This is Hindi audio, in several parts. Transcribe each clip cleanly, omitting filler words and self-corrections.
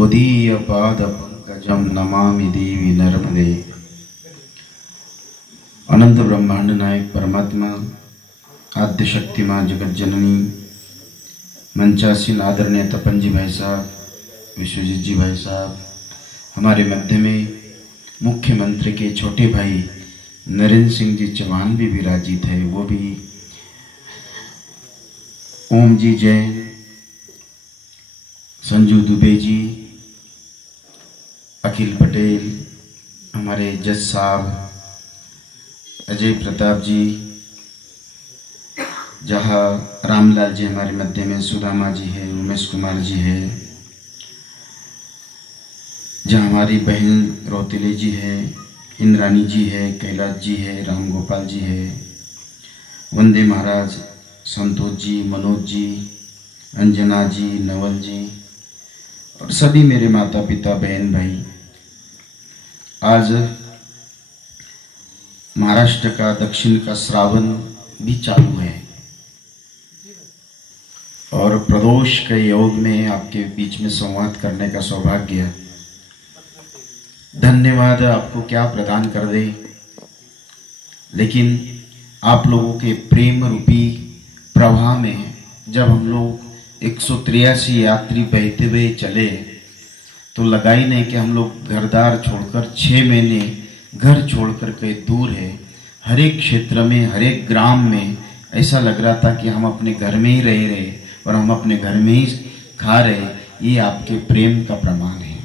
त्वदीयपादपङ्कजं नमामि देवी नर्मदे। अनंत ब्रह्मांड नायक परमात्मा, आद्य शक्ति माँ जगत जननी, मंचासीन आदरणीय तपन जी भाई साहब, विश्वजीत जी भाई साहब, हमारे मध्य में मुख्यमंत्री के छोटे भाई नरेंद्र सिंह जी चौहान भी विराजित है, वो भी, ओम जी जैन, संजू दुबे जी, अखिल पटेल, हमारे जज साहब, अजय प्रताप जी, जहाँ रामलाल जी हमारे मध्य में, सुदामा जी है, उमेश कुमार जी है, जहाँ हमारी बहन रोतिले जी है, इंद्रानी जी है, कैलाश जी है, राम गोपाल जी है, वंदे महाराज, संतोष जी, मनोज जी, अंजना जी, नवल जी और सभी मेरे माता पिता बहन भाई। आज महाराष्ट्र का, दक्षिण का श्रावण भी चालू है और प्रदोष के योग में आपके बीच में संवाद करने का सौभाग्य, धन्यवाद आपको क्या प्रदान कर दे, लेकिन आप लोगों के प्रेम रूपी प्रवाह में जब हम लोग 183 यात्री बहते हुए चले तो लगा ही नहीं कि हम लोग घरदार छोड़कर 6 महीने घर छोड़कर कहीं दूर है। हर एक क्षेत्र में, हर एक ग्राम में ऐसा लग रहा था कि हम अपने घर में ही रह रहे और हम अपने घर में ही खा रहे। ये आपके प्रेम का प्रमाण है।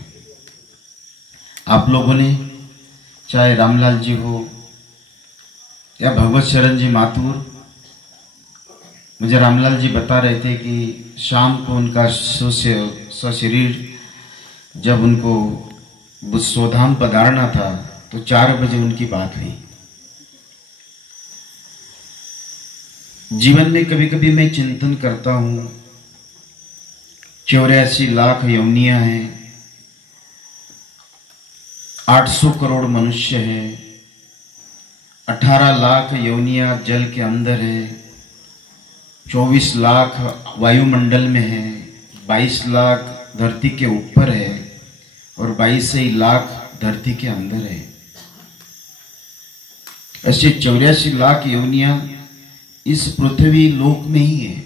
आप लोगों ने, चाहे रामलाल जी हो या भगवत शरण जी माथुर, मुझे रामलाल जी बता रहे थे कि शाम को उनका सशरीर जब उनको स्वधाम पधारना था तो 4 बजे उनकी बात हुई। जीवन में कभी कभी मैं चिंतन करता हूं, 84 लाख योनियां हैं, 800 करोड़ मनुष्य हैं, 18 लाख योनियां जल के अंदर है, 24 लाख वायुमंडल में है, 22 लाख धरती के ऊपर है और 22 लाख धरती के अंदर है। ऐसे 84 लाख योनियां इस पृथ्वी लोक में ही है।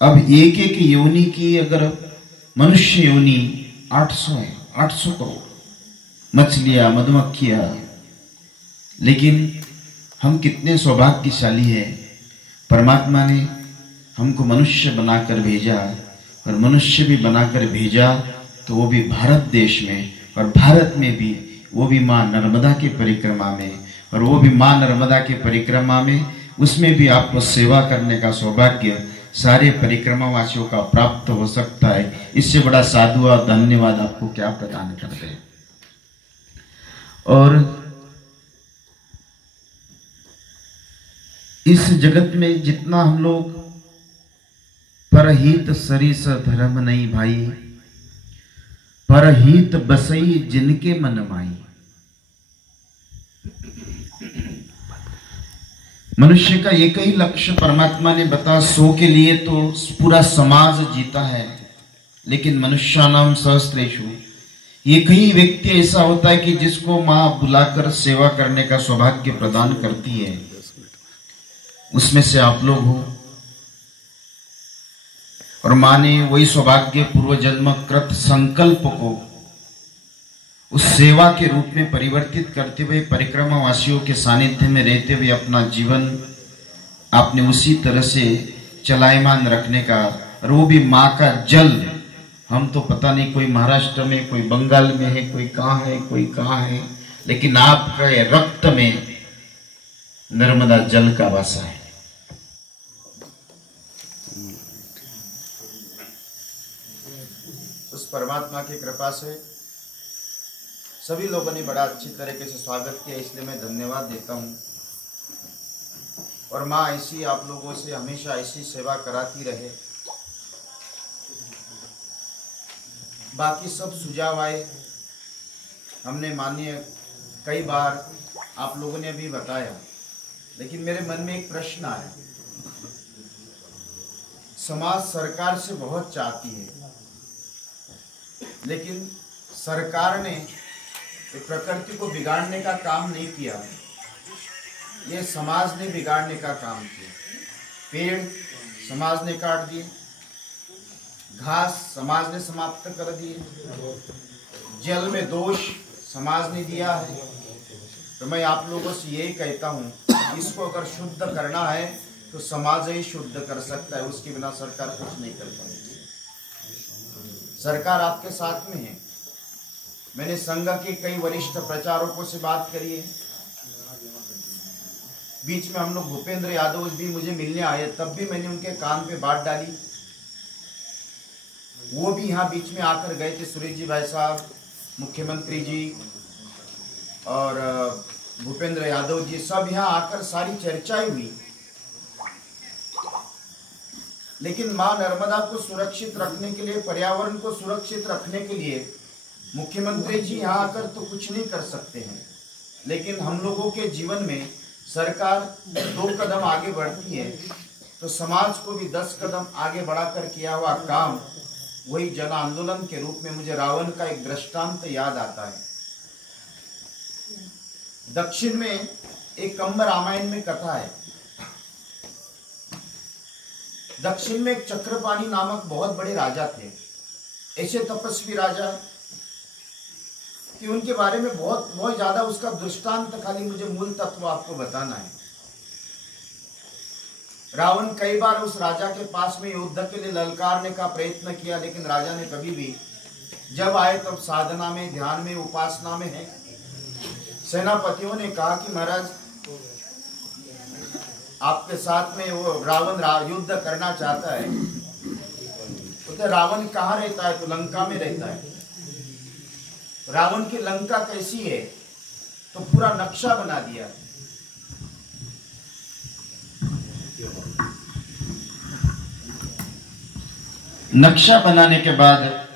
अब एक एक योनि की अगर मनुष्य योनि 800 है, 800 करोड़ मछलियां, मधुमक्खियां, लेकिन हम कितने सौभाग्यशाली है। परमात्मा ने हमको मनुष्य बनाकर भेजा और मनुष्य भी बनाकर भेजा तो वो भी भारत देश में, और भारत में भी वो भी माँ नर्मदा की परिक्रमा में, और वो भी माँ नर्मदा की परिक्रमा में, उसमें भी आपको सेवा करने का सौभाग्य सारे परिक्रमा वासियों का प्राप्त हो सकता है। इससे बड़ा साधु और धन्यवाद आपको क्या प्रदान करते हैं। और इस जगत में जितना हम लोग परहित सरिस धर्म नहीं भाई, परहित बसई जिनके मन माई। मनुष्य का एक ही लक्ष्य परमात्मा ने बता, 100 के लिए तो पूरा समाज जीता है, लेकिन मनुष्यानाम सहस्रेषु, एक ही व्यक्ति ऐसा होता है कि जिसको मां बुलाकर सेवा करने का सौभाग्य प्रदान करती है। उसमें से आप लोग हो और मां ने वही सौभाग्य पूर्व जन्म कृत संकल्प को उस सेवा के रूप में परिवर्तित करते हुए परिक्रमा वासियों के सानिध्य में रहते हुए अपना जीवन आपने उसी तरह से चलायमान रखने का, और वो भी माँ का जल। हम तो पता नहीं, कोई महाराष्ट्र में, कोई बंगाल में है, कोई कहाँ है, कोई कहाँ है, लेकिन आपका रक्त में नर्मदा जल का वासा है। उस परमात्मा की कृपा से सभी लोगों ने बड़ा अच्छी तरीके से स्वागत किया, इसलिए मैं धन्यवाद देता हूँ। और माँ ऐसी आप लोगों से हमेशा ऐसी सेवा कराती रहे। बाकी सब सुझाव आए, हमने माननीय कई बार आप लोगों ने भी बताया, लेकिन मेरे मन में एक प्रश्न आया। समाज सरकार से बहुत चाहती है लेकिन सरकार ने प्रकृति को बिगाड़ने का काम नहीं किया, ये समाज ने बिगाड़ने का काम किया। पेड़ समाज ने काट दिए, घास समाज ने समाप्त कर दिए, जल में दोष समाज ने दिया है। तो मैं आप लोगों से यही कहता हूँ, इसको अगर शुद्ध करना है तो समाज ही शुद्ध कर सकता है, उसके बिना सरकार कुछ नहीं कर पाएगी। सरकार आपके साथ में है। मैंने संघ के कई वरिष्ठ प्रचारकों से बात करी है। बीच में हम लोग भूपेंद्र यादव भी मुझे मिलने आए, तब भी मैंने उनके कान पे बात डाली। वो भी यहाँ बीच में आकर गए थे, सुरेश जी भाई साहब, मुख्यमंत्री जी और भूपेंद्र यादव जी, सब यहाँ आकर सारी चर्चाएं हुई। लेकिन मां नर्मदा को सुरक्षित रखने के लिए, पर्यावरण को सुरक्षित रखने के लिए मुख्यमंत्री जी यहाँ आकर तो कुछ नहीं कर सकते हैं। लेकिन हम लोगों के जीवन में सरकार 2 कदम आगे बढ़ती है तो समाज को भी 10 कदम आगे बढ़ाकर किया हुआ काम, वही जन आंदोलन के रूप में मुझे रावण का एक दृष्टांत याद आता है। दक्षिण में एक कंब रामायण में कथा है। दक्षिण में एक चक्रपाणी नामक बहुत बड़े राजा थे, ऐसे तपस्वी राजा कि उनके बारे में बहुत ज्यादा उसका दृष्टांत, खाली मुझे मूल तत्व आपको बताना है। रावण कई बार उस राजा के पास में युद्ध के लिए ललकारने का प्रयत्न किया, लेकिन राजा ने कभी भी, जब आए तब साधना में, ध्यान में, उपासना में है। सेनापतियों ने कहा कि महाराज आपके साथ में वो रावण युद्ध करना चाहता है। तो रावण कहाँ रहता है? तो लंका में रहता है। रावण की लंका कैसी है? तो पूरा नक्शा बना दिया। नक्शा बनाने के बाद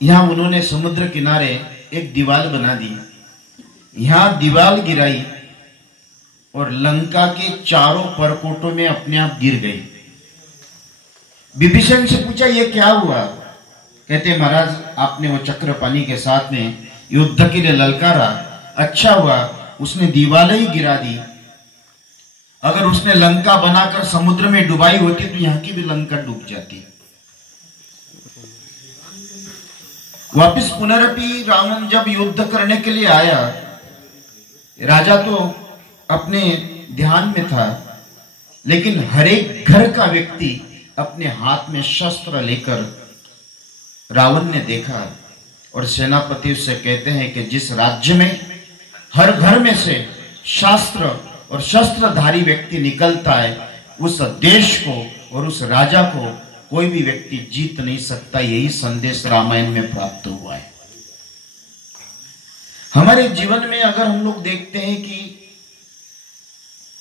यहां उन्होंने समुद्र किनारे एक दीवार बना दी, यहां दीवार गिराई और लंका के चारों परकोटों में अपने आप गिर गई। विभीषण से पूछा ये क्या हुआ? कहते महाराज आपने वो चक्रपाणी के साथ में युद्ध के लिए ललकारा, अच्छा हुआ उसने दीवार ही गिरा दी। अगर उसने लंका बनाकर समुद्र में डुबाई होती तो यहां की भी लंका डूब जाती। वापिस पुनरपि रावण जब युद्ध करने के लिए आया, राजा तो अपने ध्यान में था, लेकिन हर एक घर का व्यक्ति अपने हाथ में शस्त्र लेकर रावण ने देखा और सेनापति उससे कहते हैं कि जिस राज्य में हर घर में से शास्त्र और शस्त्रधारी व्यक्ति निकलता है, उस देश को और उस राजा को कोई भी व्यक्ति जीत नहीं सकता। यही संदेश रामायण में प्राप्त हुआ है। हमारे जीवन में अगर हम लोग देखते हैं कि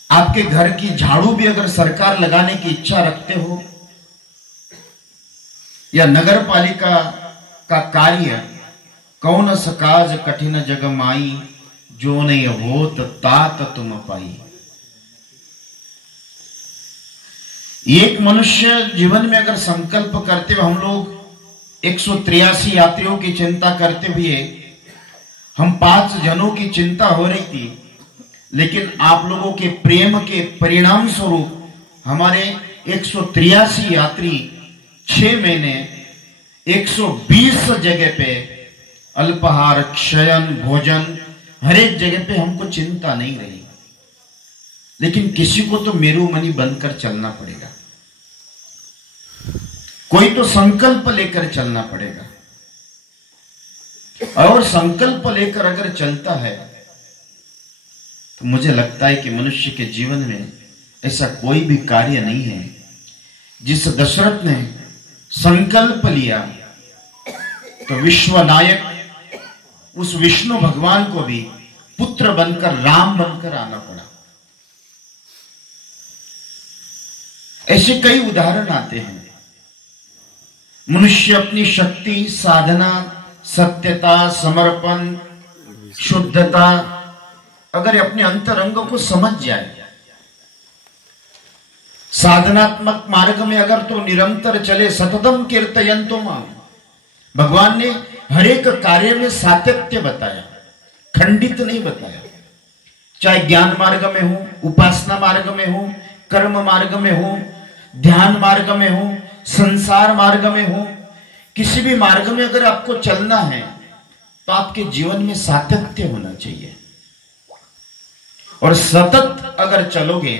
आपके घर की झाड़ू भी अगर सरकार लगाने की इच्छा रखते हो, या नगर पालिका का कार्य, कौन सकाज कठिन जग माई, जो नहीं होत तात तुम पाई। एक मनुष्य जीवन में अगर संकल्प करते हुए, हम लोग 183 यात्रियों की चिंता करते हुए, हम 5 जनों की चिंता हो रही थी, लेकिन आप लोगों के प्रेम के परिणाम स्वरूप हमारे 183 यात्री 6 महीने 120 जगह पे अल्पाहार, शयन, भोजन, हर एक जगह पे हमको चिंता नहीं रही। लेकिन किसी को तो मेरुमणि बनकर चलना पड़ेगा, कोई तो संकल्प लेकर चलना पड़ेगा। और संकल्प लेकर अगर चलता है तो मुझे लगता है कि मनुष्य के जीवन में ऐसा कोई भी कार्य नहीं है। जिस दशरथ ने संकल्प लिया तो विश्व नायक उस विष्णु भगवान को भी पुत्र बनकर, राम बनकर आना पड़ा। ऐसे कई उदाहरण आते हैं। मनुष्य अपनी शक्ति, साधना, सत्यता, समर्पण, शुद्धता, अगर अपने अंतरंग को समझ जाए, साधनात्मक मार्ग में अगर तो निरंतर चले, सततम कीर्तयन्तु मां। भगवान ने हर एक कार्य में सातत्य बताया, खंडित नहीं बताया। चाहे ज्ञान मार्ग में हो, उपासना मार्ग में हो, कर्म मार्ग में हो, ध्यान मार्ग में हो, संसार मार्ग में हो, किसी भी मार्ग में अगर आपको चलना है तो आपके जीवन में सातत्य होना चाहिए। और सतत अगर चलोगे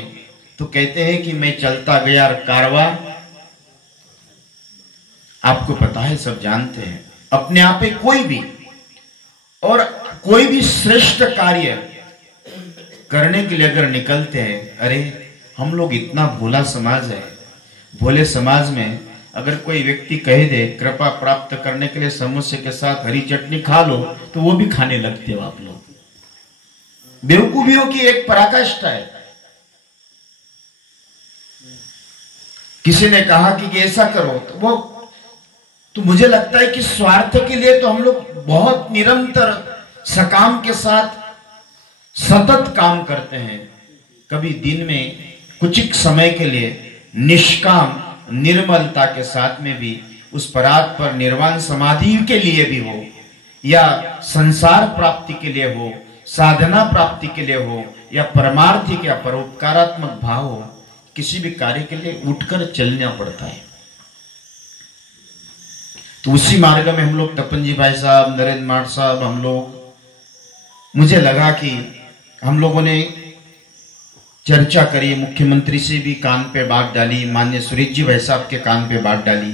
तो कहते हैं कि मैं चलता गया कारवा, आपको पता है, सब जानते हैं। अपने आप में कोई भी और कोई भी श्रेष्ठ कार्य करने के लिए अगर निकलते हैं, अरे हम लोग इतना भोला समाज है, भोले समाज में अगर कोई व्यक्ति कह दे कृपा प्राप्त करने के लिए समोसे के साथ हरी चटनी खा लो, तो वो भी खाने लगते हो आप लोग। बेवकूफियों की एक पराकाष्ठा है। किसी ने कहा कि ऐसा करो, तो मुझे लगता है कि स्वार्थ के लिए तो हम लोग बहुत निरंतर सकाम के साथ सतत काम करते हैं। कभी दिन में कुछ समय के लिए निष्काम निर्मलता के साथ में भी उस परात पर निर्वाण समाधि के लिए भी हो, या संसार प्राप्ति के लिए हो, साधना प्राप्ति के लिए हो, या परमार्थिक या परोपकारात्मक भाव हो, किसी भी कार्य के लिए उठकर चलना पड़ता है। तो उसी मार्ग में हम लोग, तपन जी भाई साहब, नरेंद्र माठ साहब, हम लोग, मुझे लगा कि हम लोगों ने चर्चा करी, मुख्यमंत्री से भी कान पे बात डाली, माननीय सुरेश जी भाई साहब के कान पे बात डाली।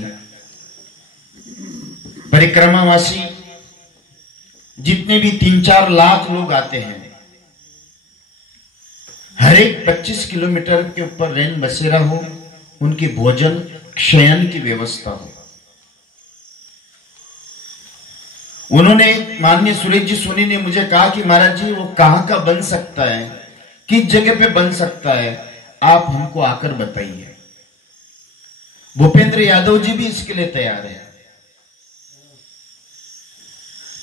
परिक्रमावासी जितने भी 3-4 लाख लोग आते हैं, हर एक 25 किलोमीटर के ऊपर रैन बसेरा हो, उनकी भोजन शयन की व्यवस्था हो। उन्होंने, माननीय सुरेश जी सोनी ने मुझे कहा कि महाराज जी वो कहां का बन सकता है, किस जगह पे बन सकता है, आप हमको आकर बताइए। भूपेंद्र यादव जी भी इसके लिए तैयार है।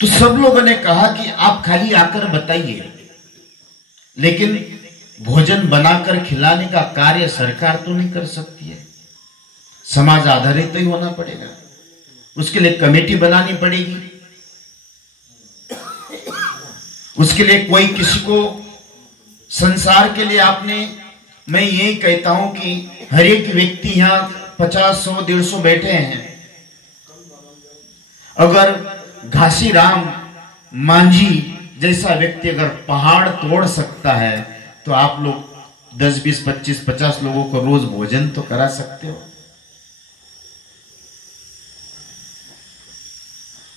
तो सब लोगों ने कहा कि आप खाली आकर बताइए, लेकिन भोजन बनाकर खिलाने का कार्य सरकार तो नहीं कर सकती है, समाज आधारित तो ही होना पड़ेगा। उसके लिए कमेटी बनानी पड़ेगी, उसके लिए कोई किसी को, संसार के लिए आपने, मैं यही कहता हूं कि हर एक व्यक्ति यहां 50, 100, 150 बैठे हैं। अगर घासीराम मांझी जैसा व्यक्ति अगर पहाड़ तोड़ सकता है, तो आप लोग 10, 20, 25, 50 लोगों को रोज भोजन तो करा सकते हो।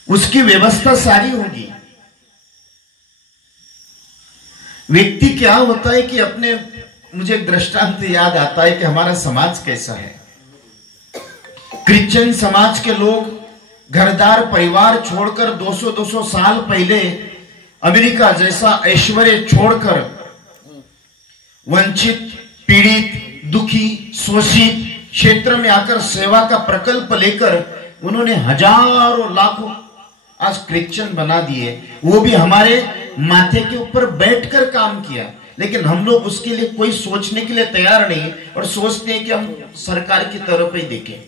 उसकी व्यवस्था सारी होगी। व्यक्ति क्या होता है कि अपने, मुझे एक दृष्टांत याद आता है कि हमारा समाज कैसा है। क्रिश्चियन समाज के लोग घरदार परिवार छोड़कर 200-200 साल पहले अमेरिका जैसा ऐश्वर्य छोड़कर वंचित, पीड़ित, दुखी, शोषित क्षेत्र में आकर सेवा का प्रकल्प लेकर उन्होंने हजारों लाखों आज क्रिश्चियन बना दिए। वो भी हमारे माथे के ऊपर बैठकर काम किया, लेकिन हम लोग उसके लिए कोई सोचने के लिए तैयार नहीं, और सोचते हैं कि हम सरकार की तरफ ही देखें।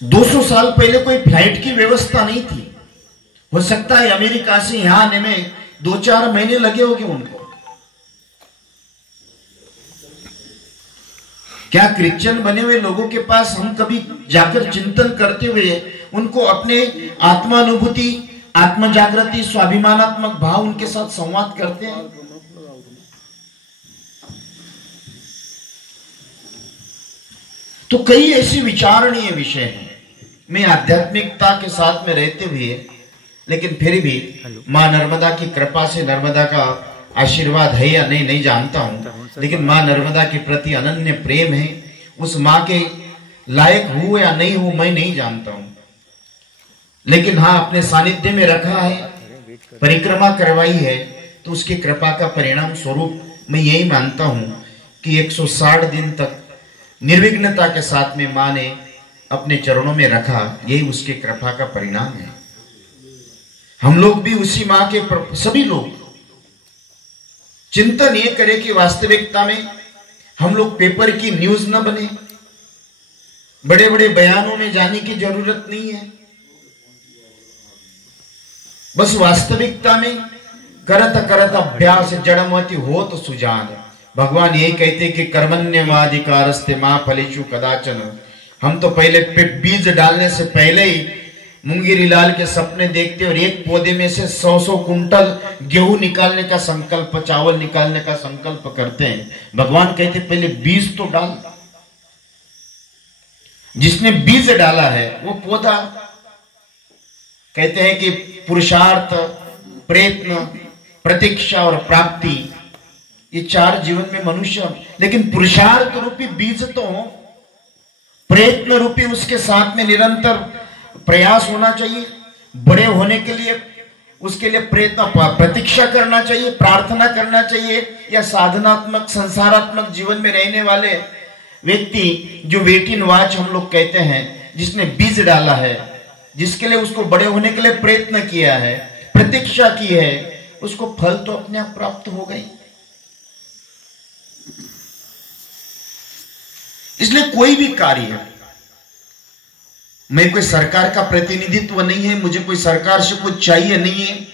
200 साल पहले कोई फ्लाइट की व्यवस्था नहीं थी। हो सकता है अमेरिका से यहां आने में 2-4 महीने लगे होंगे उनको। क्या क्रिश्चियन बने हुए लोगों के पास हम कभी जाकर चिंतन करते हुए उनको अपने आत्मानुभूति, आत्म जागृति, स्वाभिमानात्मक भाव उनके साथ संवाद करते हैं? तो कई ऐसी विचारणीय विषय हैं। मैं आध्यात्मिकता के साथ में रहते हुए, लेकिन फिर भी मां नर्मदा की कृपा से, नर्मदा का आशीर्वाद है या नहीं जानता हूं, लेकिन मां नर्मदा के प्रति अनन्य प्रेम है। उस मां के लायक हूं या नहीं हूं मैं नहीं जानता हूं, लेकिन हाँ अपने सानिध्य में रखा है, परिक्रमा करवाई है, तो उसकी कृपा का परिणाम स्वरूप मैं यही मानता हूं कि 160 दिन तक निर्विघ्नता के साथ में मां ने अपने चरणों में रखा, यही उसकी कृपा का परिणाम है। हम लोग भी उसी मां के, सभी लोग चिंतन ये करें कि वास्तविकता में हम लोग पेपर की न्यूज न बने, बड़े बड़े बयानों में जाने की जरूरत नहीं है, बस वास्तविकता में करत करत अभ्यास जड़मति हो तो सुजान। भगवान यही कहते कि कर्मण्येवाधिकारस्ते मां फलेषु कदाचन। हम तो पहले बीज डालने से पहले ही मुंगेरी लाल के सपने देखते और एक पौधे में से 100 कुंटल गेहूं निकालने का संकल्प, चावल निकालने का संकल्प करते हैं। भगवान कहते पहले बीज तो डाल। जिसने बीज डाला है वो पौधा, कहते हैं कि पुरुषार्थ, प्रयत्न, प्रतीक्षा और प्राप्ति, ये 4 जीवन में मनुष्य, लेकिन पुरुषार्थ रूपी बीज तो प्रयत्न रूपी उसके साथ में निरंतर प्रयास होना चाहिए। बड़े होने के लिए उसके लिए प्रयत्न, प्रतीक्षा करना चाहिए, प्रार्थना करना चाहिए। या साधनात्मक संसारात्मक जीवन में रहने वाले व्यक्ति जो वेट इन वॉच हम लोग कहते हैं, जिसने बीज डाला है, जिसके लिए उसको बड़े होने के लिए प्रयत्न किया है, प्रतीक्षा की है, उसको फल तो अपने आप प्राप्त हो गई। इसलिए कोई भी कार्य, मैं कोई सरकार का प्रतिनिधित्व नहीं है, मुझे कोई सरकार से कुछ चाहिए नहीं है।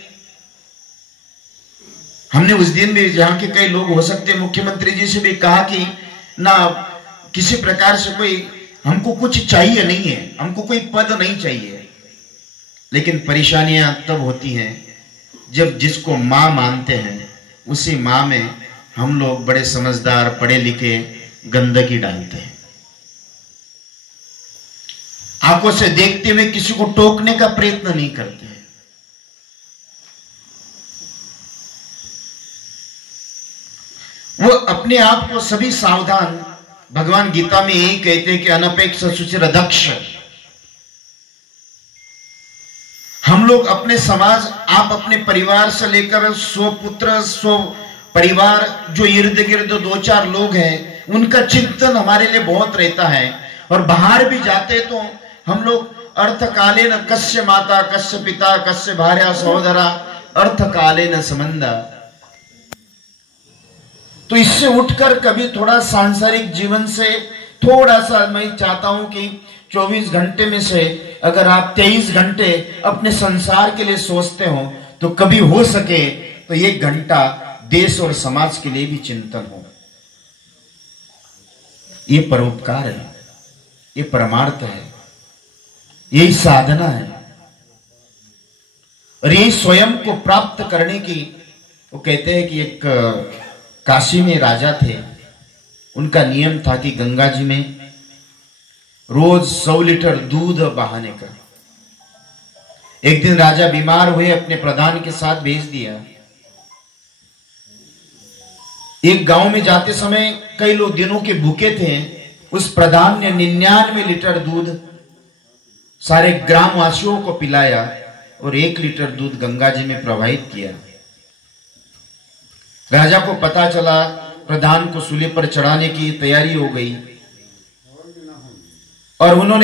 हमने उस दिन भी, जहां के कई लोग हो सकते मुख्यमंत्री जी से भी कहा कि ना किसी प्रकार से कोई हमको कुछ चाहिए नहीं है, हमको कोई पद नहीं चाहिए। लेकिन परेशानियां तब होती हैं जब जिसको मां मानते हैं उसी मां में हम लोग बड़े समझदार पढ़े लिखे गंदगी डालते हैं। आंखों से देखते हुए किसी को टोकने का प्रयत्न नहीं करते हैं। वो अपने आप को सभी सावधान, भगवान गीता में यही कहते हैं कि अनपेक्ष सुचिर दक्ष। हम लोग अपने समाज, आप अपने परिवार से लेकर 100 पुत्र 100 परिवार जो इर्द गिर्द 2-4 लोग हैं, उनका चिंतन हमारे लिए बहुत रहता है। और बाहर भी जाते तो हम लोग अर्थकालेन कस्य माता कस्य पिता कस्य भार्या सहोदरा अर्थकालेन संबंधा। तो इससे उठकर कभी थोड़ा सांसारिक जीवन से थोड़ा सा, मैं चाहता हूं कि 24 घंटे में से अगर आप 23 घंटे अपने संसार के लिए सोचते हो तो कभी हो सके तो 1 घंटा देश और समाज के लिए भी चिंतन हो। ये परोपकार है, ये परमार्थ है, यही साधना है। और यही स्वयं को प्राप्त करने की, वो कहते हैं कि एक काशी में राजा थे, उनका नियम था कि गंगा जी में रोज 100 लीटर दूध बहाने का। एक दिन राजा बीमार हुए, अपने प्रधान के साथ भेज दिया। एक गांव में जाते समय कई लोग दिनों के भूखे थे, उस प्रधान ने 99 लीटर दूध सारे ग्रामवासियों को पिलाया और 1 लीटर दूध गंगा जी में प्रवाहित किया। राजा को पता चला, प्रधान को सूली पर चढ़ाने की तैयारी हो गई और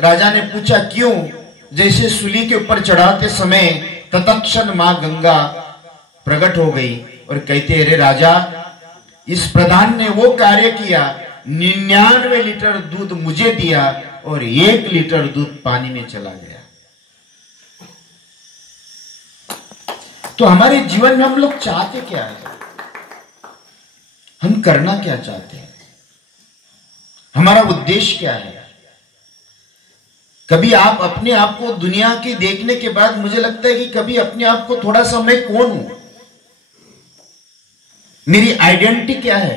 राजा ने पूछा क्यों? जैसे सूली के ऊपर चढ़ाते समय तत्क्षण मां गंगा प्रकट हो गई और कहते, अरे राजा, इस प्रधान ने वो कार्य किया, 99 लीटर दूध मुझे दिया और 1 लीटर दूध पानी में चला गया। तो हमारे जीवन में हम लोग चाहते क्या है? हम करना क्या चाहते हैं? हमारा उद्देश्य क्या है? कभी आप अपने आप को दुनिया की देखने के बाद मुझे लगता है कि कभी अपने आप को थोड़ा सा, मैं कौन हूं, मेरी आइडेंटिटी क्या है?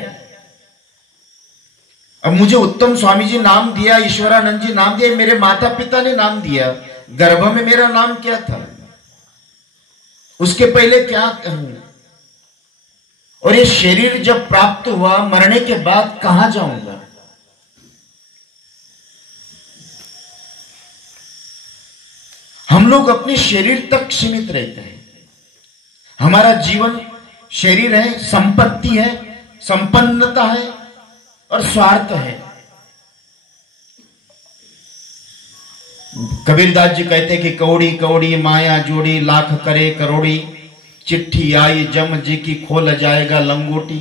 अब मुझे उत्तम स्वामी जी नाम दिया, ईश्वरानंद जी नाम दिया, मेरे माता पिता ने नाम दिया। गर्भ में मेरा नाम क्या था? उसके पहले क्या हूं? और ये शरीर जब प्राप्त हुआ, मरने के बाद कहां जाऊंगा? हम लोग अपने शरीर तक सीमित रहते हैं। हमारा जीवन शरीर है, संपत्ति है, संपन्नता है और स्वार्थ है। कबीरदास जी कहते कि कौड़ी कौड़ी माया जोड़ी, लाख करे करोड़ी, चिट्ठी आई जम जी की खोल जाएगा लंगोटी।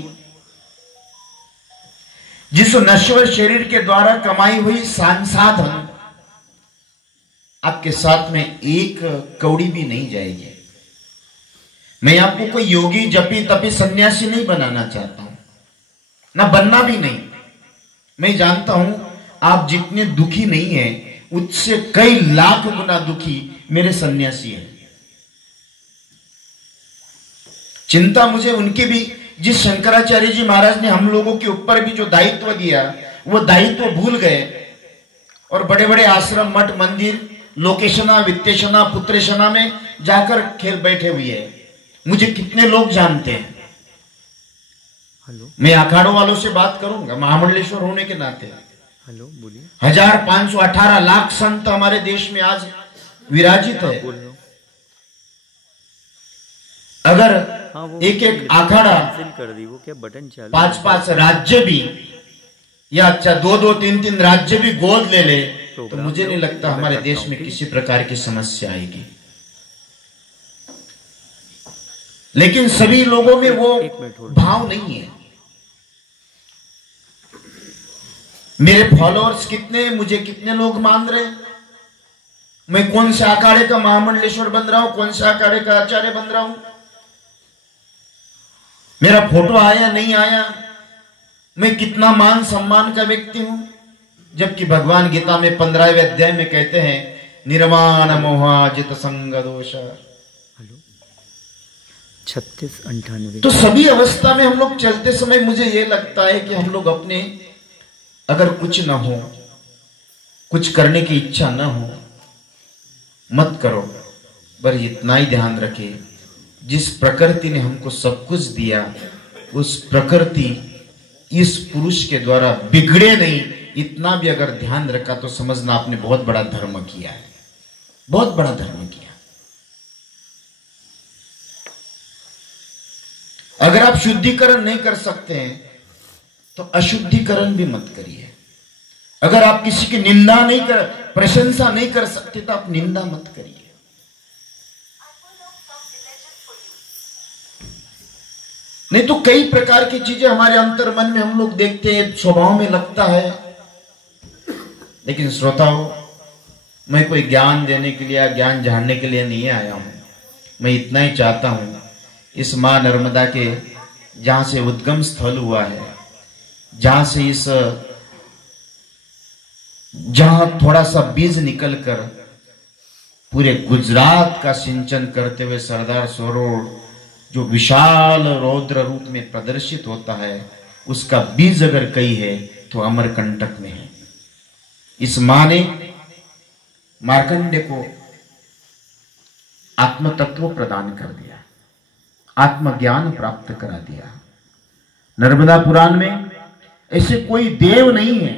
जिस नश्वर शरीर के द्वारा कमाई हुई संसाधन आपके साथ में एक कौड़ी भी नहीं जाएगी। मैं आपको कोई योगी जपी तपी सन्यासी नहीं बनाना चाहता हूं, ना बनना भी नहीं। मैं जानता हूं आप जितने दुखी नहीं है उससे कई लाख गुना दुखी मेरे सन्यासी हैं। चिंता मुझे उनकी भी, जिस शंकराचार्य जी महाराज ने हम लोगों के ऊपर भी जो दायित्व दिया वो दायित्व भूल गए और बड़े बड़े आश्रम मठ मंदिर लोकेशना वित्तेशना पुत्रेशना में जाकर खेल बैठे हुए हैं। मुझे कितने लोग जानते हैं। हेलो, मैं अखाड़ों वालों से बात करूंगा महामंडलेश्वर होने के नाते। हेलो बोलिए। 1518 लाख संत हमारे देश में आज विराजित है। अगर एक एक अखाड़ा कर दी, वो क्या बटन चालू, 5-5 राज्य भी या अच्छा 2-2 3-3 राज्य भी गोद ले ले तो मुझे नहीं लगता हमारे देश में किसी प्रकार की समस्या आएगी। लेकिन सभी लोगों में वो भाव नहीं है। मेरे फॉलोअर्स कितने, मुझे कितने लोग मान रहे हैं, मैं कौन से अखाड़े का महामंडलेश्वर बन रहा हूं, कौन से अखाड़े का आचार्य बन रहा हूं, मेरा फोटो आया नहीं आया, मैं कितना मान सम्मान का व्यक्ति हूं। जबकि भगवान गीता में 15वें अध्याय में कहते हैं निर्वाण मोहाजित संग दोष। 3698। तो सभी अवस्था में हम लोग चलते समय मुझे यह लगता है कि हम लोग अपने, अगर कुछ ना हो, कुछ करने की इच्छा ना हो, मत करो, पर इतना ही ध्यान रखे जिस प्रकृति ने हमको सब कुछ दिया उस प्रकृति इस पुरुष के द्वारा बिगड़े नहीं, इतना भी अगर ध्यान रखा तो समझना आपने बहुत बड़ा धर्म किया है, बहुत बड़ा धर्म किया। अगर आप शुद्धिकरण नहीं कर सकते हैं तो अशुद्धिकरण भी मत करिए। अगर आप किसी की निंदा नहीं कर, प्रशंसा नहीं कर सकते तो आप निंदा मत करिए। नहीं तो कई प्रकार की चीजें हमारे अंतर मन में हम लोग देखते हैं, स्वभाव में लगता है। लेकिन श्रोताओं, मैं कोई ज्ञान देने के लिए या ज्ञान झाड़ने के लिए नहीं आया हूं। मैं इतना ही चाहता हूं, इस मां नर्मदा के जहां से उद्गम स्थल हुआ है, जहां से जहां थोड़ा सा बीज निकलकर पूरे गुजरात का सिंचन करते हुए सरदार सरोवर जो विशाल रौद्र रूप में प्रदर्शित होता है, उसका बीज अगर कहीं है तो अमरकंटक में है। इस मां ने मार्कंडे को आत्म तत्व प्रदान कर दिया, आत्मज्ञान प्राप्त करा दिया। नर्मदा पुराण में ऐसे कोई देव नहीं है,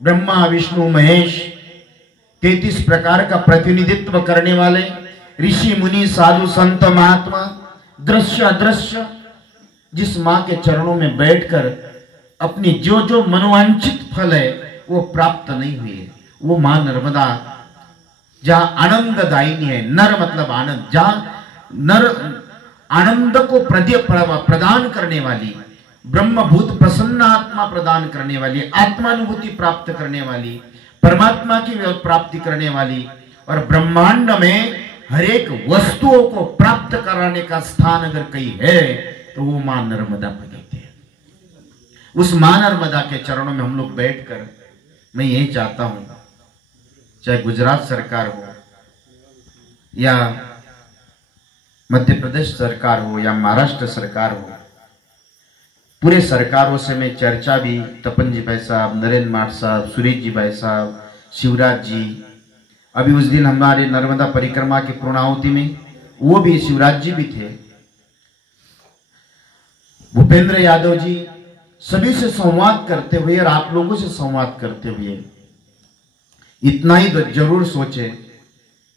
ब्रह्मा विष्णु महेश 33 प्रकार का प्रतिनिधित्व करने वाले ऋषि मुनि साधु संत महात्मा दृश्य अदृश्य जिस मां के चरणों में बैठकर अपनी जो जो मनोवांछित फल है वो प्राप्त नहीं हुए, वो मां नर्मदा जहां आनंददायिनी है, नर मतलब आनंद, जहां नर आनंद को प्रदान करने वाली, ब्रह्मभूत प्रसन्न आत्मा प्रदान करने वाली, आत्मानुभूति प्राप्त करने वाली, परमात्मा की प्राप्ति करने वाली और ब्रह्मांड में हर एक वस्तुओं को प्राप्त कराने का स्थान अगर कहीं है तो वो मां नर्मदा को कहते हैं। उस मां नर्मदा के चरणों में हम लोग बैठकर, मैं यही चाहता हूं, चाहे गुजरात सरकार हो या मध्य प्रदेश सरकार हो या महाराष्ट्र सरकार हो, पूरे सरकारों से मैं चर्चा भी, तपन जी भाई साहब, नरेंद्र माठ साहब, सुरेश जी भाई साहब, शिवराज जी, अभी उस दिन हमारे नर्मदा परिक्रमा की पूर्णाहुति में वो भी शिवराज जी भी थे, भूपेंद्र यादव जी, सभी से संवाद करते हुए और आप लोगों से संवाद करते हुए इतना ही जरूर सोचे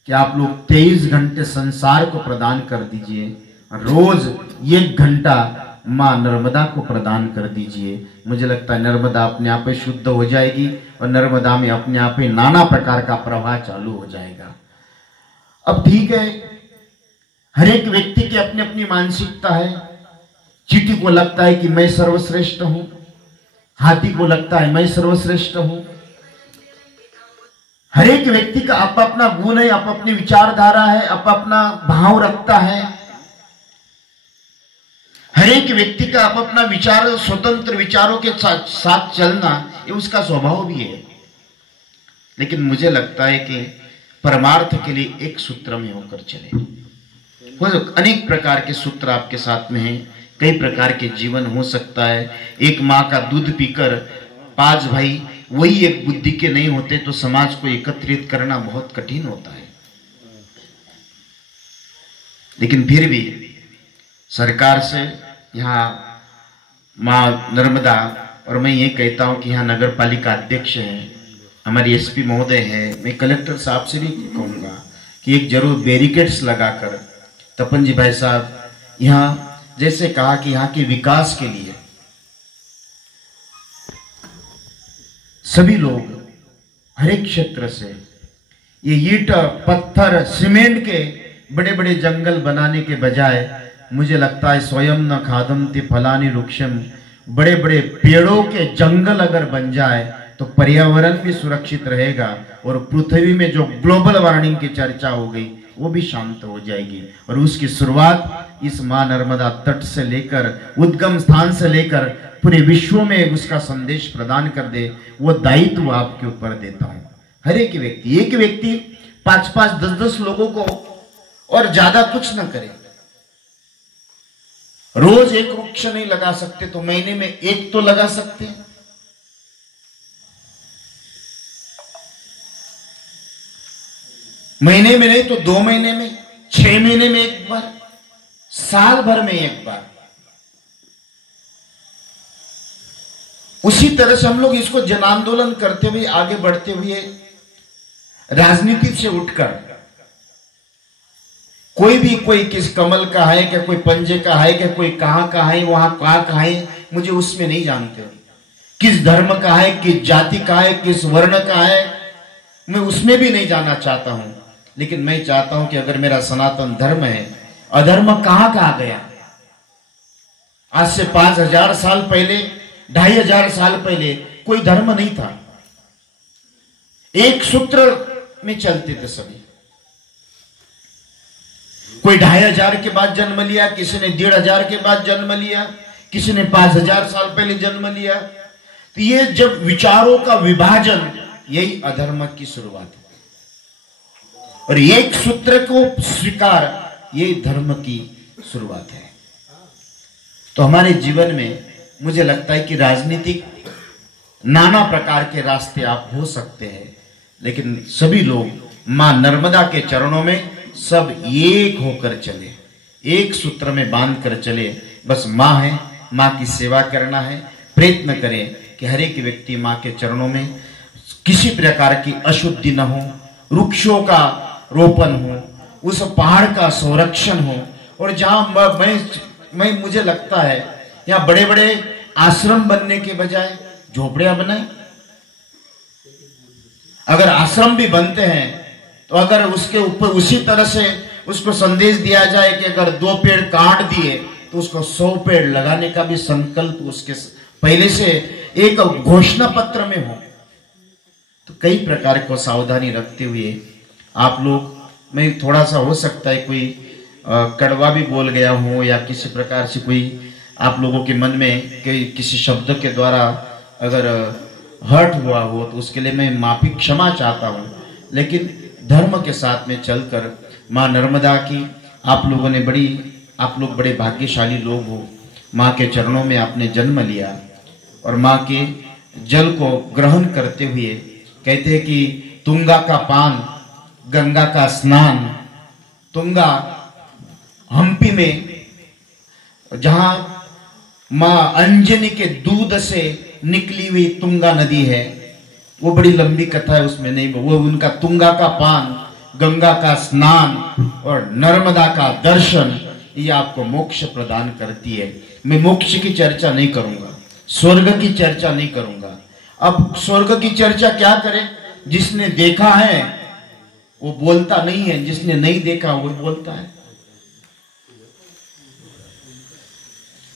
कि आप लोग 23 घंटे संसार को प्रदान कर दीजिए, रोज 1 घंटा मां नर्मदा को प्रदान कर दीजिए। मुझे लगता है नर्मदा अपने आप ही शुद्ध हो जाएगी और नर्मदा में अपने आप ही नाना प्रकार का प्रवाह चालू हो जाएगा। अब ठीक है, हर एक व्यक्ति की अपनी अपनी मानसिकता है। चीटी को लगता है कि मैं सर्वश्रेष्ठ हूं, हाथी को लगता है मैं सर्वश्रेष्ठ हूं। हर एक व्यक्ति का आप अपना गुण है, आप अपनी विचारधारा है, आप अपना भाव रखता है। हर एक व्यक्ति का आप अपना विचार, स्वतंत्र विचारों के साथ चलना, ये उसका स्वभाव भी है। लेकिन मुझे लगता है कि परमार्थ के लिए एक सूत्र में होकर चले। अनेक प्रकार के सूत्र आपके साथ में हैं, कई प्रकार के जीवन हो सकता है। एक माँ का दूध पीकर 5 भाई वही एक बुद्धि के नहीं होते तो समाज को एकत्रित करना बहुत कठिन होता है। लेकिन फिर भी सरकार से यहाँ माँ नर्मदा, और मैं ये कहता हूं कि यहाँ नगर पालिका अध्यक्ष हैं, हमारी एसपी महोदय है, मैं कलेक्टर साहब से भी कहूंगा कि एक जरूर बैरिकेड्स लगाकर, तपन जी भाई साहब यहाँ जैसे कहा कि यहाँ के विकास के लिए सभी लोग हर एक क्षेत्र से ये ईंट पत्थर सीमेंट के बड़े बड़े जंगल बनाने के बजाय मुझे लगता है स्वयं न खादन्ति फलानि वृक्षम, बड़े बड़े पेड़ों के जंगल अगर बन जाए तो पर्यावरण भी सुरक्षित रहेगा और पृथ्वी में जो ग्लोबल वार्मिंग की चर्चा हो गई वो भी शांत हो जाएगी। और उसकी शुरुआत इस मां नर्मदा तट से लेकर, उद्गम स्थान से लेकर पूरे विश्व में उसका संदेश प्रदान कर दे, वो दायित्व आपके ऊपर देता हूं। हर एक व्यक्ति 5-5, 10-10 लोगों को, और ज्यादा कुछ ना करे। रोज एक वृक्ष नहीं लगा सकते तो महीने में एक तो लगा सकते हैं। महीने में नहीं तो 2 महीने में, 6 महीने में एक बार, साल भर में एक बार। उसी तरह से हम लोग इसको जन आंदोलन करते हुए आगे बढ़ते हुए राजनीति से उठकर, कोई किस कमल का है, क्या कोई पंजे का है, क्या कोई कहां का है, वहां कहां है, मुझे उसमें नहीं जानते। किस धर्म का है, किस जाति का है, किस वर्ण का है, मैं उसमें भी नहीं जाना चाहता हूं। लेकिन मैं चाहता हूं कि अगर मेरा सनातन धर्म है, अधर्म कहां कहां गया। आज से 5000 साल पहले, 2500 साल पहले कोई धर्म नहीं था, एक सूत्र में चलते थे सभी। कोई 2500 के बाद जन्म लिया, किसी ने 1500 के बाद जन्म लिया, किसी ने 5000 साल पहले जन्म लिया। तो ये जब विचारों का विभाजन, यही अधर्म की शुरुआत है। और एक सूत्र को स्वीकार, ये धर्म की शुरुआत है। तो हमारे जीवन में मुझे लगता है कि राजनीतिक नाना प्रकार के रास्ते आप हो सकते हैं, लेकिन सभी लोग मां नर्मदा के चरणों में सब एक होकर चले, एक सूत्र में बांध कर चले। बस मां है, मां की सेवा करना है। प्रयत्न करें कि हर एक व्यक्ति मां के चरणों में किसी प्रकार की अशुद्धि न हो, वृक्षों का रोपण हो, उस पहाड़ का संरक्षण हो। और जहां मुझे लगता है यहाँ बड़े बड़े आश्रम बनने के बजाय झोपड़ियां बनाए। अगर आश्रम भी बनते हैं तो अगर उसके ऊपर उसी तरह से उसको संदेश दिया जाए कि अगर 2 पेड़ काट दिए तो उसको 100 पेड़ लगाने का भी संकल्प उसके पहले से एक घोषणा पत्र में हो, तो कई प्रकार को सावधानी रखते हुए आप लोग, मैं थोड़ा सा हो सकता है कोई कड़वा भी बोल गया हूं या किसी प्रकार से कोई आप लोगों के मन में किसी शब्द के द्वारा अगर हर्ट हुआ हो तो उसके लिए मैं माफी क्षमा चाहता हूं। लेकिन धर्म के साथ में चलकर मां नर्मदा की आप लोग बड़े भाग्यशाली लोग हो। मां के चरणों में आपने जन्म लिया और मां के जल को ग्रहण करते हुए कहते हैं कि तुंगा का पान, गंगा का स्नान, तुंगा हम्पी में जहां मां अंजनी के दूध से निकली हुई तुंगा नदी है, वो बड़ी लंबी कथा है, उसमें नहीं, वो उनका तुंगा का पान, गंगा का स्नान और नर्मदा का दर्शन, ये आपको मोक्ष प्रदान करती है। मैं मोक्ष की चर्चा नहीं करूंगा, स्वर्ग की चर्चा नहीं करूंगा। अब स्वर्ग की चर्चा क्या करें? जिसने देखा है वो बोलता नहीं है, जिसने नहीं देखा वो बोलता है।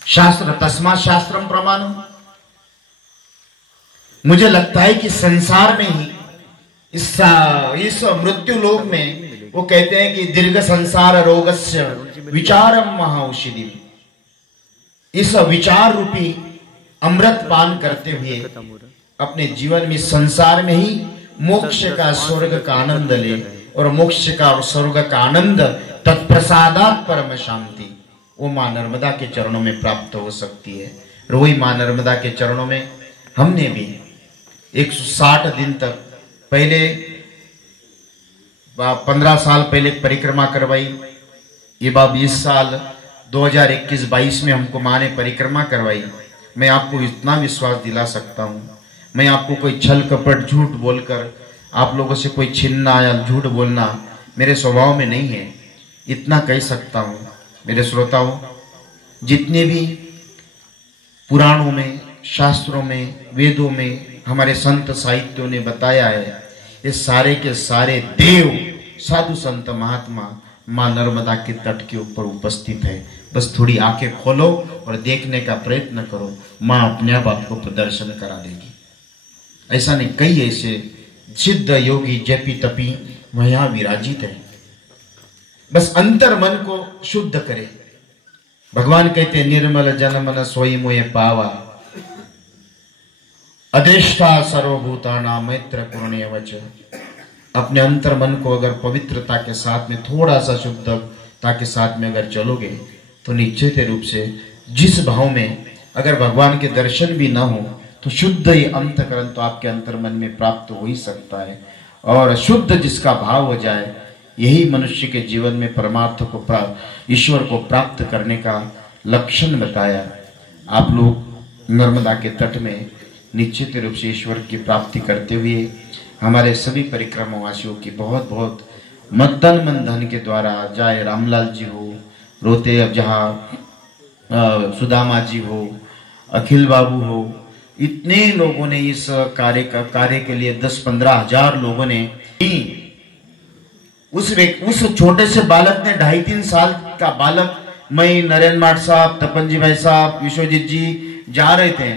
शास्त्र तस्मात् शास्त्रम प्रमाणम, मुझे लगता है कि संसार में ही इस मृत्यु लोक में वो कहते हैं कि दीर्घ संसार रोगस्य विचारम महाऔषधि, इस विचार रूपी अमृत पान करते हुए अपने जीवन में संसार में ही मोक्ष का स्वर्ग का आनंद ले, और मोक्ष का और स्वर्ग का आनंद तत्प्रसादात परम शांति वो मां नर्मदा के चरणों में प्राप्त हो सकती है। और वही मां नर्मदा के चरणों में हमने भी 160 दिन तक, पहले 15 साल पहले परिक्रमा करवाई, ये बाब इस साल 2021-22 में हमको मां ने परिक्रमा करवाई। मैं आपको इतना विश्वास दिला सकता हूँ, मैं आपको कोई छल कपट झूठ बोलकर आप लोगों से कोई छीनना या झूठ बोलना मेरे स्वभाव में नहीं है। इतना कह सकता हूँ मेरे श्रोताओं, जितने भी पुराणों में, शास्त्रों में, वेदों में हमारे संत साहित्यों ने बताया है, ये सारे के सारे देव, साधु संत महात्मा मां नर्मदा के तट के ऊपर उपस्थित है। बस थोड़ी आंखें खोलो और देखने का प्रयत्न करो, मां अपने आप आपको प्रदर्शन करा देगी। ऐसा नहीं, कई ऐसे सिद्ध योगी जपी तपी वहां विराजित है। बस अंतर मन को शुद्ध करे। भगवान कहते हैं निर्मल जन मन सोई मोय पावा, अदेष्टा सर्वभूताना मैत्र करुण्य वच। अपने अंतर मन को अगर पवित्रता के साथ में, थोड़ा सा शुद्धता के साथ में अगर चलोगे तो निश्चित रूप से जिस भाव में अगर भगवान के दर्शन भी ना हो तो शुद्ध ही अंतकरण तो आपके अंतर मन में प्राप्त हो ही सकता है। और शुद्ध जिसका भाव हो जाए, यही मनुष्य के जीवन में परमार्थ को प्राप्त, ईश्वर को प्राप्त करने का लक्षण बताया। आप लोग नर्मदा के तट में निश्चित रूप से ईश्वर की प्राप्ति करते हुए हमारे सभी परिक्रमावासियों की बहुत बहुत तन मन धन के द्वारा, चाहे रामलाल जी हो, रोते अब जहाँ सुदामा जी हो, अखिल बाबू हो, इतने लोगों ने इस कार्य के लिए 10-15 हजार लोगों ने, उस छोटे से बालक ने 2.5-3 साल का बालक, मैं, नरेंद्र माठ साहब, तपन जी भाई साहब, विश्वजीत जी जा रहे थे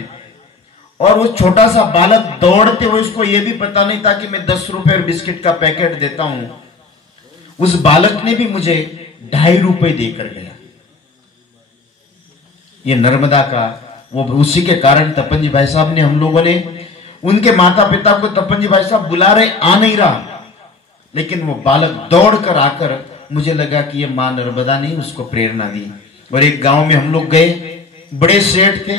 और वो छोटा सा बालक दौड़ते हुए, उसको ये भी पता नहीं था कि मैं 10 रुपए और बिस्किट का पैकेट देता हूं, उस बालक ने भी मुझे 2.5 रुपए देकर गया। ये नर्मदा का वो, उसी के कारण तपन जी भाई साहब ने, हम लोगों ने उनके माता पिता को तपन जी भाई साहब बुला रहे, आ नहीं रहा, लेकिन वो बालक दौड़कर आकर, मुझे लगा कि ये मां नर्मदा ने उसको प्रेरणा दी। और एक गांव में हम लोग गए, बड़े सेठ थे,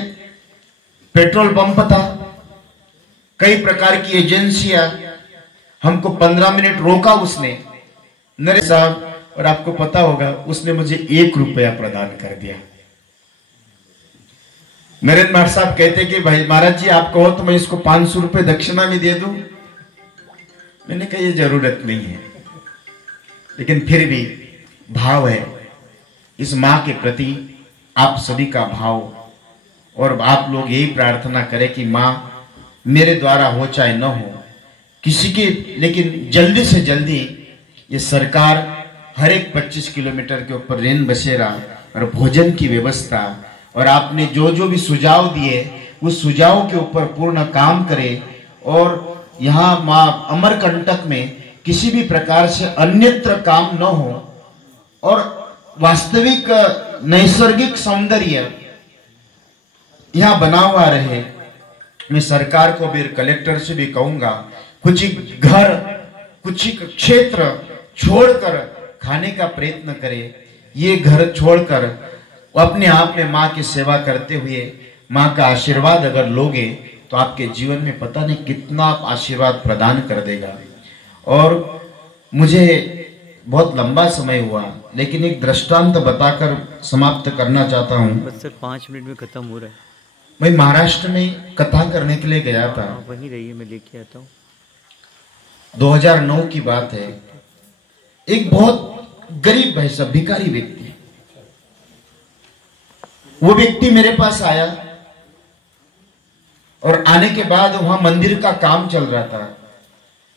पेट्रोल पंप था, कई प्रकार की एजेंसियां, हमको 15 मिनट रोका उसने, नरेंद्र साहब, और आपको पता होगा उसने मुझे 1 रुपया प्रदान कर दिया। नरेंद्र माठ साहब कहते कि भाई महाराज जी आप कहो तो मैं इसको 500 रुपए दक्षिणा में दे दूं। मैंने कहा ये जरूरत नहीं है, लेकिन फिर भी भाव है इस मां के प्रति, आप सभी का भाव, और आप लोग यही प्रार्थना करें कि मां मेरे द्वारा हो चाहे न हो किसी की, लेकिन जल्दी से जल्दी ये सरकार हर एक 25 किलोमीटर के ऊपर रेन बसेरा और भोजन की व्यवस्था, और आपने जो जो भी सुझाव दिए उस सुझाव के ऊपर पूर्ण काम करे, और यहाँ मां अमरकंटक में किसी भी प्रकार से अन्यत्र काम न हो, और वास्तविक नैसर्गिक सौंदर्य यहाँ बना हुआ रहे। मैं सरकार को भी, कलेक्टर से भी कहूंगा, कुछ घर, कुछ क्षेत्र छोड़कर खाने का प्रयत्न करे। ये घर छोड़कर अपने आप में माँ की सेवा करते हुए माँ का आशीर्वाद अगर लोगे तो आपके जीवन में पता नहीं कितना आशीर्वाद प्रदान कर देगा। और मुझे बहुत लंबा समय हुआ, लेकिन एक दृष्टांत बताकर समाप्त करना चाहता हूँ। बस सर 5 मिनट में खत्म हो रहा है। मैं महाराष्ट्र में कथा करने के लिए गया था। वहीं रहिए, मैं लेके आता हूँ। 2009 की बात है। एक बहुत गरीब भाई साहब, भिखारी व्यक्ति, वो व्यक्ति मेरे पास आया, और आने के बाद वहां मंदिर का काम चल रहा था।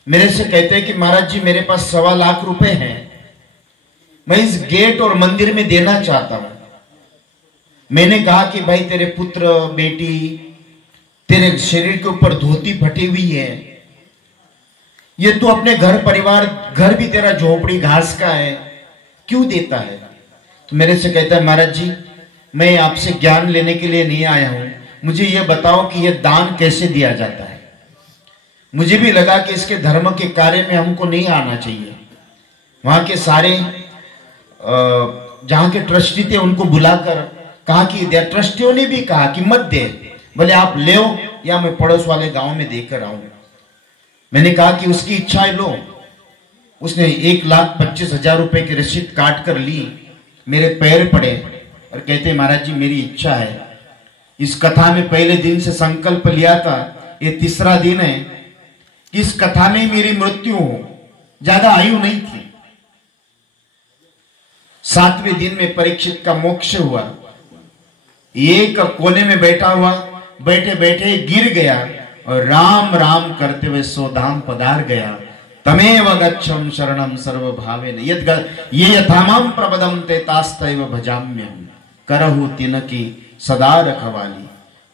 मेरे से कहते हैं कि महाराज जी मेरे पास 1.25 लाख रुपए हैं, मैं इस गेट और मंदिर में देना चाहता हूं। मैंने कहा कि भाई तेरे पुत्र बेटी तेरे शरीर के ऊपर धोती फटी हुई है, ये तू अपने घर परिवार, घर भी तेरा झोपड़ी घास का है, क्यों देता है? तो मेरे से कहता है, महाराज जी मैं आपसे ज्ञान लेने के लिए नहीं आया हूं, मुझे ये बताओ कि ये दान कैसे दिया जाता है। मुझे भी लगा कि इसके धर्म के कार्य में हमको नहीं आना चाहिए। वहां के सारे जहां के ट्रस्टी थे उनको बुलाकर कहा कि ट्रस्टियों ने भी कहा कि मत दे, बोले आप ले या मैं पड़ोस वाले गांव में देकर आऊं। मैंने कहा कि उसकी इच्छा है, लो। उसने 1,25,000 रुपए की रसीद काट कर ली, मेरे पैर पड़े और कहते, महाराज जी मेरी इच्छा है, इस कथा में पहले दिन से संकल्प लिया था, ये तीसरा दिन है, इस कथा में मेरी मृत्यु हो, ज्यादा आयु नहीं थी। 7वें दिन में परीक्षित का मोक्ष हुआ। एक कोने में बैठा हुआ, बैठे बैठे गिर गया और राम राम करते हुए सोधाम पधार गया। तमेव गच्छम शरणम सर्व भावेन ये यथामाम प्रपदम ते तास्तैव भजाम्यहम् करहु तिनकी सदा रखवाली।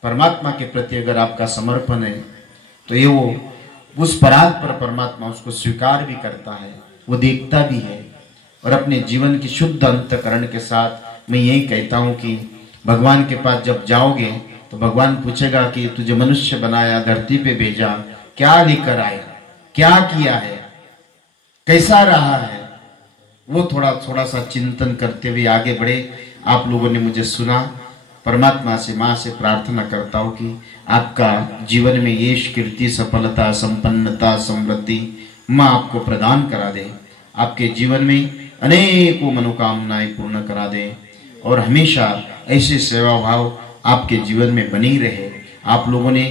परमात्मा के प्रति अगर आपका समर्पण है तो ये वो उस पराग पर परमात्मा उसको स्वीकार भी करता है, वो देखता भी है। और अपने जीवन की शुद्ध अंतकरण के साथ मैं यही कहता हूं कि भगवान के पास जब जाओगे तो भगवान पूछेगा कि तुझे मनुष्य बनाया, धरती पे भेजा, क्या लेकर आया, क्या किया है, कैसा रहा है, वो थोड़ा सा चिंतन करते हुए आगे बढ़े। आप लोगों ने मुझे सुना, परमात्मा से, माँ से प्रार्थना करता हूँ कि आपका जीवन में यश, कीर्ति, सफलता, संपन्नता, समृद्धि माँ आपको प्रदान करा दे, आपके जीवन में अनेकों मनोकामनाएं पूर्ण करा दे और हमेशा ऐसे सेवा भाव आपके जीवन में बनी रहे। आप लोगों ने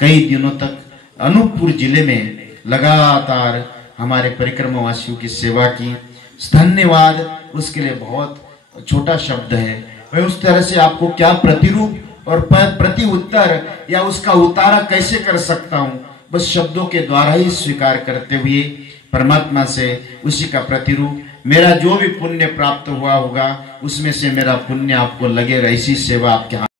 कई दिनों तक अनूपपुर जिले में लगातार हमारे परिक्रमावासियों की सेवा की, धन्यवाद। उसके लिए बहुत छोटा शब्द है, मैं उस तरह से आपको क्या प्रतिरूप और प्रति उत्तर या उसका उतारा कैसे कर सकता हूं, बस शब्दों के द्वारा ही स्वीकार करते हुए परमात्मा से उसी का प्रतिरूप, मेरा जो भी पुण्य प्राप्त हुआ होगा उसमें से मेरा पुण्य आपको लगे, ऐसी सेवा आपके हाथ